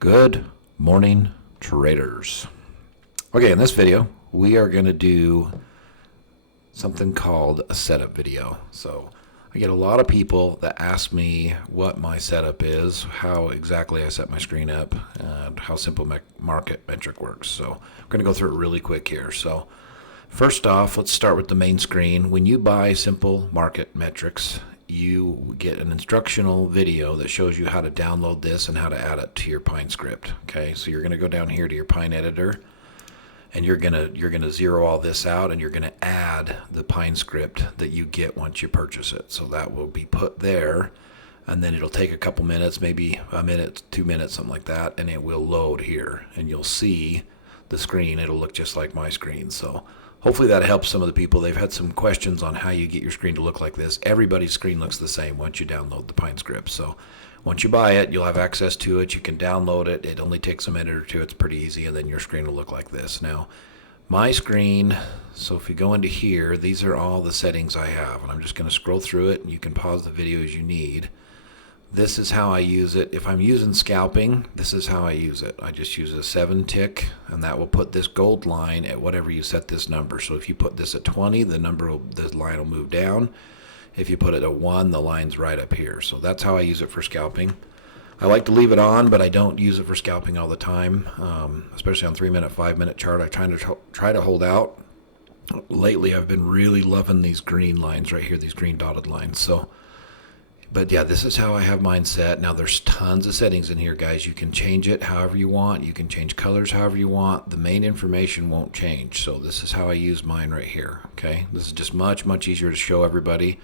Good morning, traders. Okay, in this video, we are going to do something called a setup video. So I get a lot of people that ask me what my setup is, how exactly I set my screen up, and how simple market metric works. So I'm going to go through it really quick here. So first off, let's start with the main screen. When you buy simple market metrics, you get an instructional video that shows you how to download this and how to add it to your Pine script. Okay, so you're going to go down here to your Pine editor, and you're gonna zero all this out, and you're gonna add the Pine script that you get once you purchase it. So that will be put there, and then it'll take a couple minutes, maybe a minute, 2 minutes, something like that, and it will load here, and you'll see the screen. It'll look just like my screen. So hopefully that helps some of the people. They've had some questions on how you get your screen to look like this. Everybody's screen looks the same once you download the Pine script. So once you buy it, you'll have access to it. You can download it. It only takes a minute or two. It's pretty easy, and then your screen will look like this. Now, my screen, so if you go into here, these are all the settings I have, and I'm just going to scroll through it, and you can pause the video as you need. This is how I use it. If I'm using scalping, this is how I use it. I just use a 7 tick, and that will put this gold line at whatever you set this number. So if you put this at 20, the line will move down. If you put it at 1, the line's right up here. So that's how I use it for scalping. I like to leave it on, but I don't use it for scalping all the time, especially on 3-minute, 5-minute chart. I try to hold out. Lately, I've been really loving these green lines right here, these green dotted lines. So, but yeah, this is how I have mine set. Now, there's tons of settings in here, guys. You can change it however you want. You can change colors however you want. The main information won't change. So this is how I use mine right here, okay? This is just much, much easier to show everybody.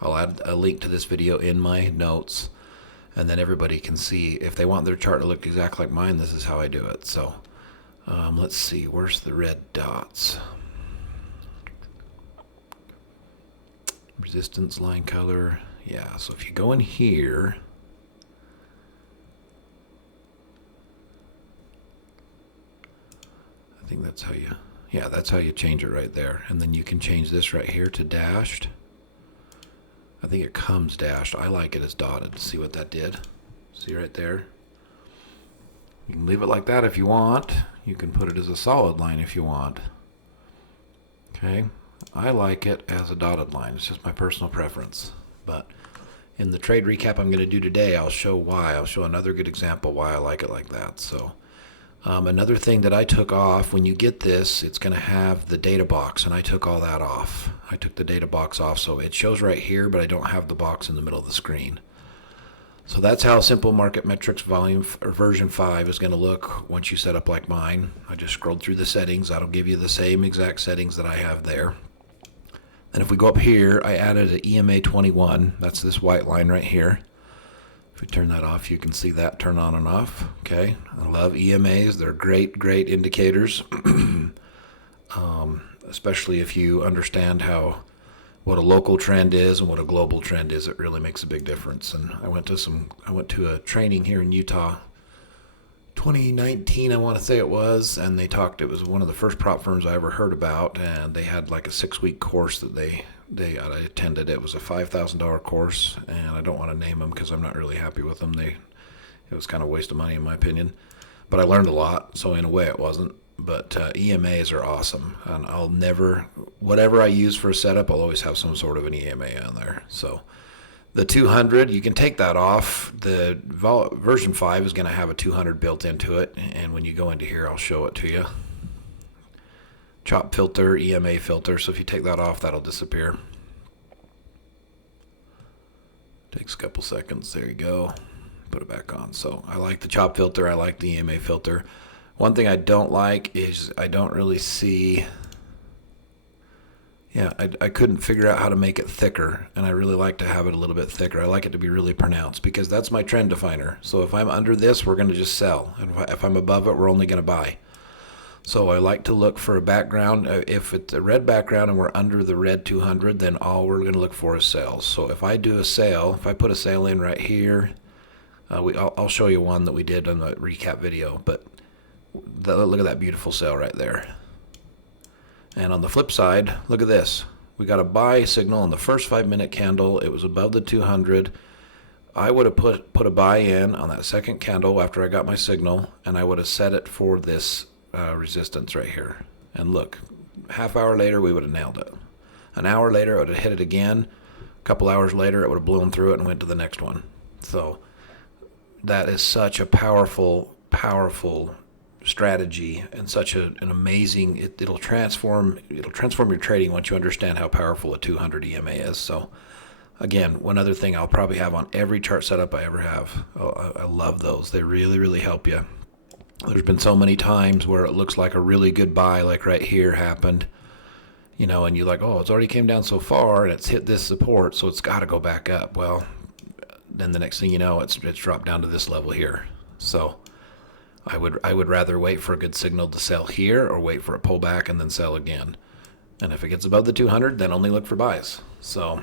I'll add a link to this video in my notes, and then everybody can see. If they want their chart to look exactly like mine, this is how I do it. So let's see, where's the red dots? Resistance line color. Yeah, so if you go in here, I think that's how you change it right there. And then you can change this right here to dashed. I think it comes dashed. I like it as dotted. See what that did? See right there? You can leave it like that if you want. You can put it as a solid line if you want. Okay? I like it as a dotted line. It's just my personal preference. But in the trade recap I'm going to do today, I'll show why. I'll show another good example why I like it like that. So another thing that I took off, when you get this, it's going to have the data box, and I took all that off. I took the data box off, so it shows right here, but I don't have the box in the middle of the screen. So that's how Simple Market Metrics version 5 is going to look once you set up like mine. I just scrolled through the settings. That'll give you the same exact settings that I have there. And if we go up here, I added an EMA 21. That's this white line right here. If we turn that off, you can see that turn on and off. Okay, I love EMAs. They're great, great indicators, especially if you understand what a local trend is and what a global trend is. It really makes a big difference. And I went to a training here in Utah, 2019, I want to say it was, and it was one of the first prop firms I ever heard about, and they had like a 6-week course that I attended. It was a $5,000 course, and I don't want to name them because I'm not really happy with them. It was kind of a waste of money in my opinion, but I learned a lot, so in a way it wasn't. But EMAs are awesome, and whatever I use for a setup, I'll always have some sort of an EMA on there. So the 200, you can take that off. The version 5 is going to have a 200 built into it, and when you go into here, I'll show it to you. Chop filter, EMA filter, so if you take that off, that'll disappear. Takes a couple seconds. There you go. Put it back on. So I like the chop filter. I like the EMA filter. One thing I don't like is I don't really see... Yeah, I couldn't figure out how to make it thicker, and I really like to have it a little bit thicker. I like it to be really pronounced because that's my trend definer. So if I'm under this, we're going to just sell. And if I'm above it, we're only going to buy. So I like to look for a background. If it's a red background and we're under the red 200, then all we're going to look for is sales. So if I do a sale, if I put a sale in right here, I'll show you one that we did on the recap video. But look at that beautiful sale right there. And on the flip side, look at this. We got a buy signal on the first 5-minute candle. It was above the 200. I would have put a buy in on that second candle after I got my signal, and I would have set it for this resistance right here. And look, half hour later we would have nailed it. An hour later it would have hit it again. A couple hours later it would have blown through it and went to the next one. So that is such a powerful strategy, and such an amazing. It'll transform your trading once you understand how powerful a 200 EMA is. So again, one other thing I'll probably have on every chart setup I ever have. Oh, I love those. They really help you. There's been so many times where it looks like a really good buy, like right here happened, and you're like, oh, it's already came down so far and it's hit this support, so it's got to go back up. Well, then the next thing you know, it's dropped down to this level here. So I would rather wait for a good signal to sell here, or wait for a pullback and then sell again. And if it gets above the 200, then only look for buys. So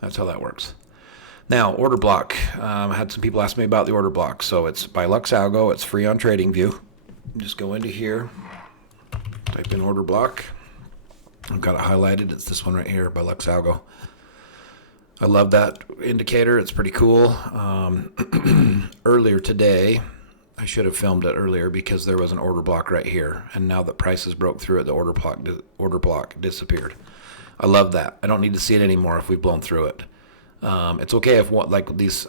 that's how that works. Now, order block. I had some people ask me about the order block. So it's by Lux Algo. It's free on TradingView. Just go into here, type in order block. I've got it highlighted. It's this one right here by Lux Algo. I love that indicator. It's pretty cool. Earlier today, I should have filmed it earlier because there was an order block right here. And now that prices broke through it, the order block disappeared. I love that. I don't need to see it anymore if we've blown through it. It's okay if like these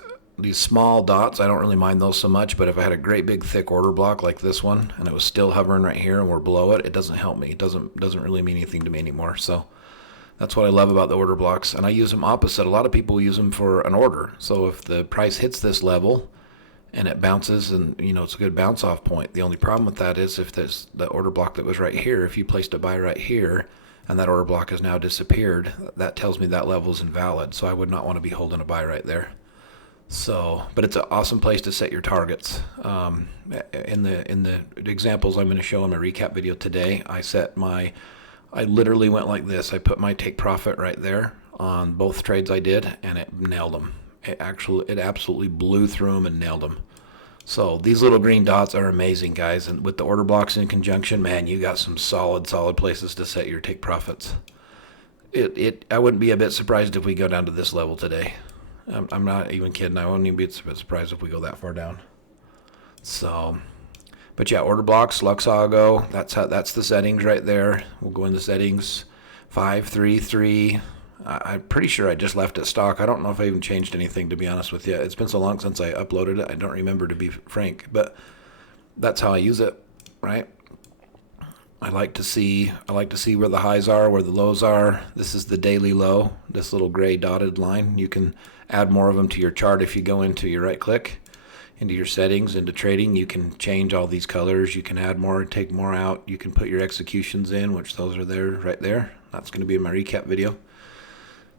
small dots, I don't really mind those so much, but if I had a great big thick order block like this one and it was still hovering right here and we're below it, it doesn't help me. It doesn't really mean anything to me anymore. So that's what I love about the order blocks, and I use them opposite. A lot of people use them for an order. So if the price hits this level and it bounces, and it's a good bounce off point. The only problem with that is if the order block that was right here, if you placed a buy right here and that order block has now disappeared, that tells me that level is invalid. So I would not want to be holding a buy right there. So, but it's an awesome place to set your targets. In the examples I'm going to show in my recap video today, I literally went like this. I put my take profit right there on both trades I did, and it nailed them. It absolutely blew through them and nailed them. So these little green dots are amazing, guys. And with the order blocks in conjunction, man, you got some solid places to set your take profits. I wouldn't be a bit surprised if we go down to this level today. I'm not even kidding. I wouldn't even be a bit surprised if we go that far down. So, but yeah, order blocks, Lux Algo. That's the settings right there. We'll go into settings, 533. I'm pretty sure I just left it stock. I don't know if I even changed anything, to be honest with you. It's been so long since I uploaded it. I don't remember, to be frank, but that's how I use it, right? I like to see where the highs are, where the lows are. This is the daily low, this little gray dotted line. You can add more of them to your chart if you go into your right click, into your settings, into trading. You can change all these colors. You can add more, take more out. You can put your executions in, which those are there, right there. That's going to be in my recap video.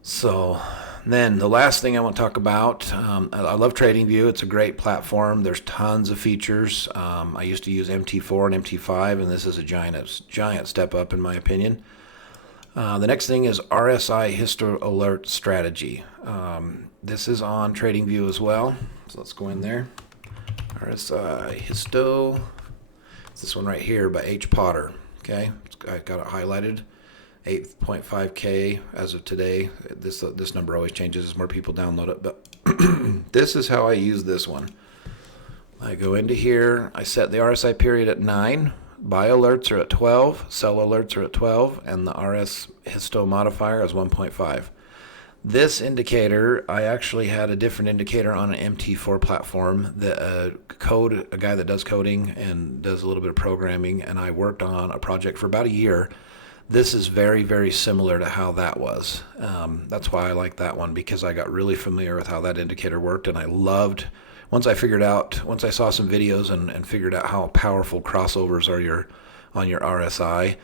So then the last thing I want to talk about, I love TradingView. It's a great platform. There's tons of features. I used to use MT4 and MT5, and this is a giant step up in my opinion. The next thing is RSI Histo Alert Strategy. This is on TradingView as well. So let's go in there. RSI Histo. It's this one right here by H. Potter. Okay, I got it highlighted. 8.5K as of today. This number always changes as more people download it, but this is how I use this one. I go into here, I set the RSI period at 9, buy alerts are at 12, sell alerts are at 12, and the RS Histo modifier is 1.5. This indicator, I actually had a different indicator on an MT4 platform. A guy that does coding and does a little bit of programming, and I worked on a project for about a year. This is very similar to how that was. That's why I like that one, because I got really familiar with how that indicator worked, and I loved, once I saw some videos and figured out how powerful crossovers are on your RSI,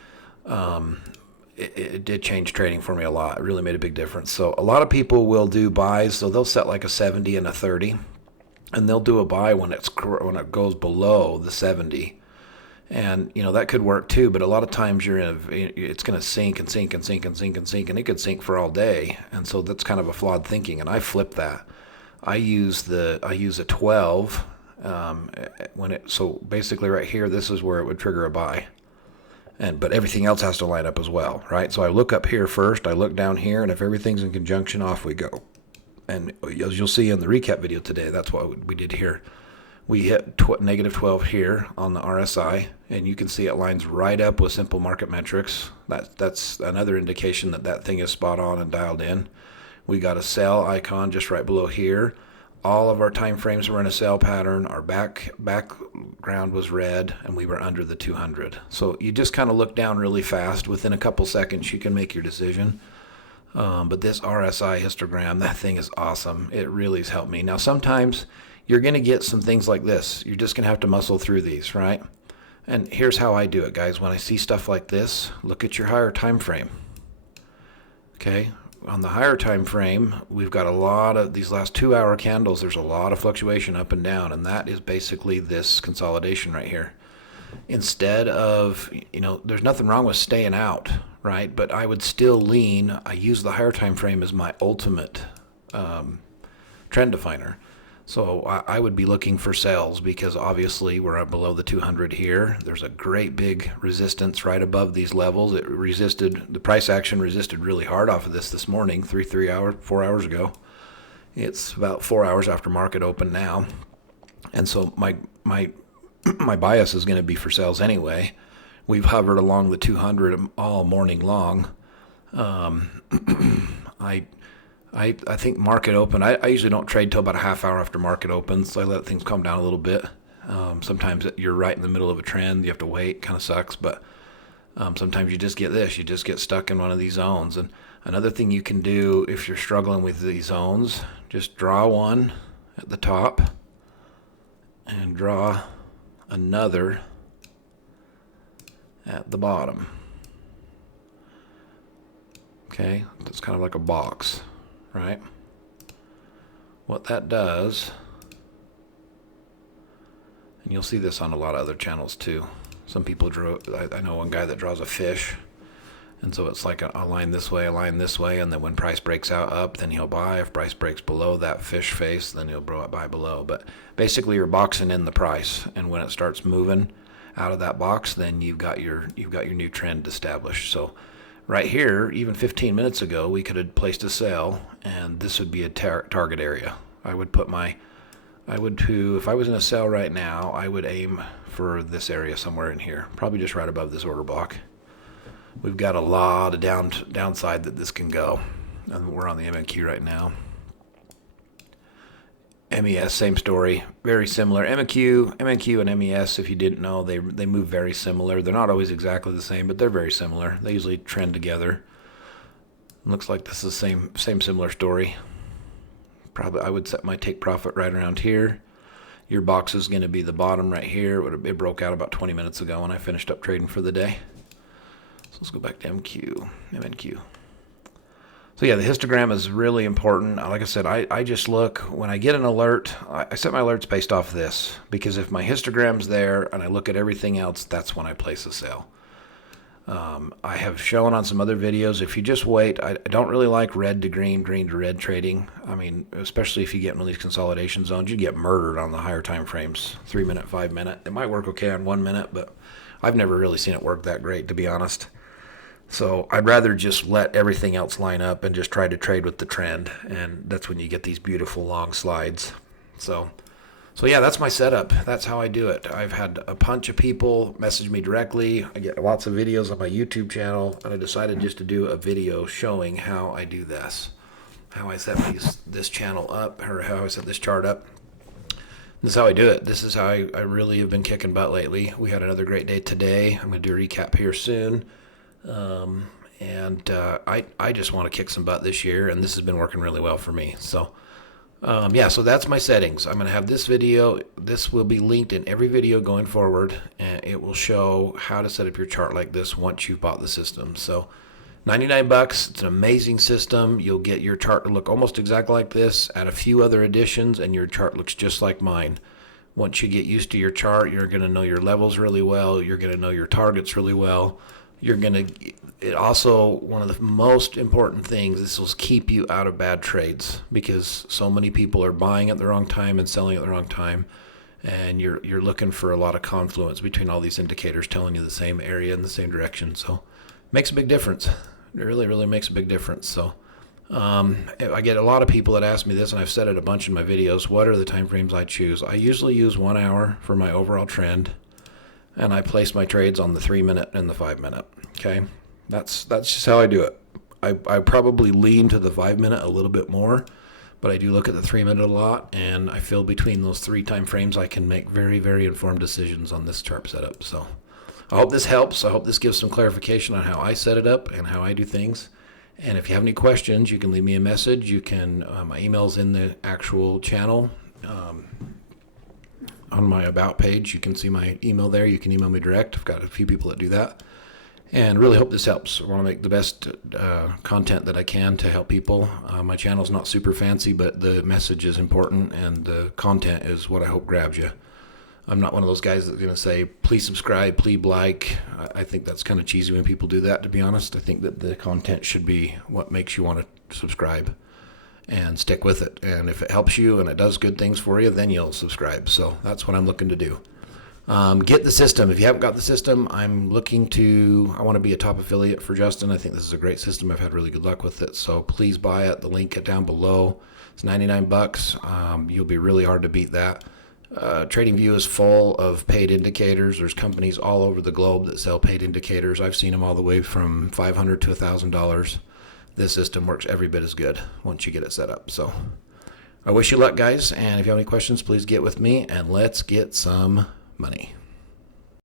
it did change trading for me a lot. It really made a big difference. So a lot of people will do buys, so they'll set like a 70 and a 30, and they'll do a buy when it goes below the 70. And that could work too, but a lot of times it's going to sink and sink and sink and sink and sink, and it could sink for all day. And so that's kind of a flawed thinking. And I flip that. I use a 12 so basically right here, this is where it would trigger a buy. But everything else has to line up as well, right? So I look up here first, I look down here, and if everything's in conjunction, off we go. And as you'll see in the recap video today, that's what we did here. We hit negative 12 here on the RSI, and you can see it lines right up with simple market metrics. That's another indication that that thing is spot on and dialed in. We got a sell icon just right below here. All of our time frames were in a sell pattern. Our background was red, and we were under the 200. So you just kind of look down really fast. Within a couple seconds, you can make your decision. But this RSI histogram, that thing is awesome. It really has helped me. Now, sometimes you're going to get some things like this. You're just going to have to muscle through these, right? And here's how I do it, guys. When I see stuff like this, look at your higher time frame. Okay, on the higher time frame, we've got a lot of these last 2-hour candles. There's a lot of fluctuation up and down, and that is basically this consolidation right here. Instead of, there's nothing wrong with staying out, right? But I would still lean. I use the higher time frame as my ultimate trend definer. So I would be looking for sales, because obviously we're up below the 200 here. There's a great big resistance right above these levels. The price action resisted really hard off of this morning, 4 hours ago. It's about 4 hours after market open now. And so my bias is going to be for sales anyway. We've hovered along the 200 all morning long. I think market open, I usually don't trade till about a half hour after market opens, so I let things calm down a little bit. Sometimes you're right in the middle of a trend, you have to wait, kind of sucks, but sometimes you just get this, you just get stuck in one of these zones. And another thing you can do if you're struggling with these zones, just draw one at the top and draw another at the bottom. Okay, it's kind of like a box, right? What that does, and you'll see this on a lot of other channels too. Some people I know one guy that draws a fish, and so it's like a line this way, and then when price breaks out up, then he'll buy. If price breaks below that fish face, then he'll buy below. But basically you're boxing in the price, and when it starts moving out of that box, then you've got your new trend established. So right here, even 15 minutes ago, we could have placed a sell, and this would be a target area. If I was in a sell right now, I would aim for this area somewhere in here, probably just right above this order block. We've got a lot of downside that this can go, and we're on the MNQ right now. MES, same story, very similar. MNQ and MES, if you didn't know, they move very similar. They're not always exactly the same, but they're very similar. They usually trend together. Looks like this is the same similar story. Probably I would set my take profit right around here. Your box is going to be the bottom right here. It broke out about 20 minutes ago when I finished up trading for the day. So let's go back to MNQ. So yeah, the histogram is really important. Like I said, I just look, when I get an alert, I set my alerts based off this, because if my histogram's there and I look at everything else, that's when I place a sale. I have shown on some other videos, if you just wait, I don't really like red to green, green to red trading. I mean, especially if you get in one of these consolidation zones, you get murdered on the higher time frames, 3 minute, 5 minute. It might work okay on 1 minute, but I've never really seen it work that great, to be honest. So I'd rather just let everything else line up and just try to trade with the trend, and that's when you get these beautiful long slides. So yeah, that's my setup. That's how I do it. I've had a bunch of people message me directly. I get lots of videos on my YouTube channel, and I decided just to do a video showing how I do this, how I set this channel up, or how I set this chart up. This is how I do it. This is how I really have been kicking butt lately. We had another great day today. I'm going to do a recap here soon. I just want to kick some butt this year, and this has been working really well for me. So so that's my settings. I'm going to have this video. This will be linked in every video going forward, and it will show how to set up your chart like this once you've bought the system. So $99, it's an amazing system. You'll get your chart to look almost exactly like this, add a few other additions, and your chart looks just like mine. Once you get used to your chart, you're going to know your levels really well. You're going to know your targets really well. It also, one of the most important things, this will keep you out of bad trades, because so many people are buying at the wrong time and selling at the wrong time, and you're looking for a lot of confluence between all these indicators telling you the same area in the same direction. So it makes a big difference. It really, really makes a big difference. So I get a lot of people that ask me this, and I've said it a bunch in my videos. What are the time frames I choose? I usually use 1 hour for my overall trend, and I place my trades on the 3-minute and the 5-minute. Okay, that's just how I do it. I probably lean to the 5-minute a little bit more, but I do look at the 3-minute a lot, and I feel between those 3 time frames I can make very, very informed decisions on this chart setup. So I hope this helps. I hope this gives some clarification on how I set it up and how I do things. And if you have any questions, you can leave me a message. You can, my email's in the actual channel. On my About page, you can see my email there. You can email me direct. I've got a few people that do that. And really hope this helps. I want to make the best content that I can to help people. My channel's not super fancy, but the message is important, and the content is what I hope grabs you. I'm not one of those guys that's going to say, please subscribe, please like. I think that's kind of cheesy when people do that, to be honest. I think that the content should be what makes you want to subscribe and stick with it. And if it helps you and it does good things for you, then you'll subscribe. So that's what I'm looking to do. Get the system. If you haven't got the system, I want to be a top affiliate for Justin. I think this is a great system. I've had really good luck with it. So please buy it. The link is down below. It's $99. You'll be really hard to beat that. TradingView is full of paid indicators. There's companies all over the globe that sell paid indicators. I've seen them all the way from $500 to $1,000. This system works every bit as good once you get it set up. So I wish you luck, guys. And if you have any questions, please get with me and let's get some money.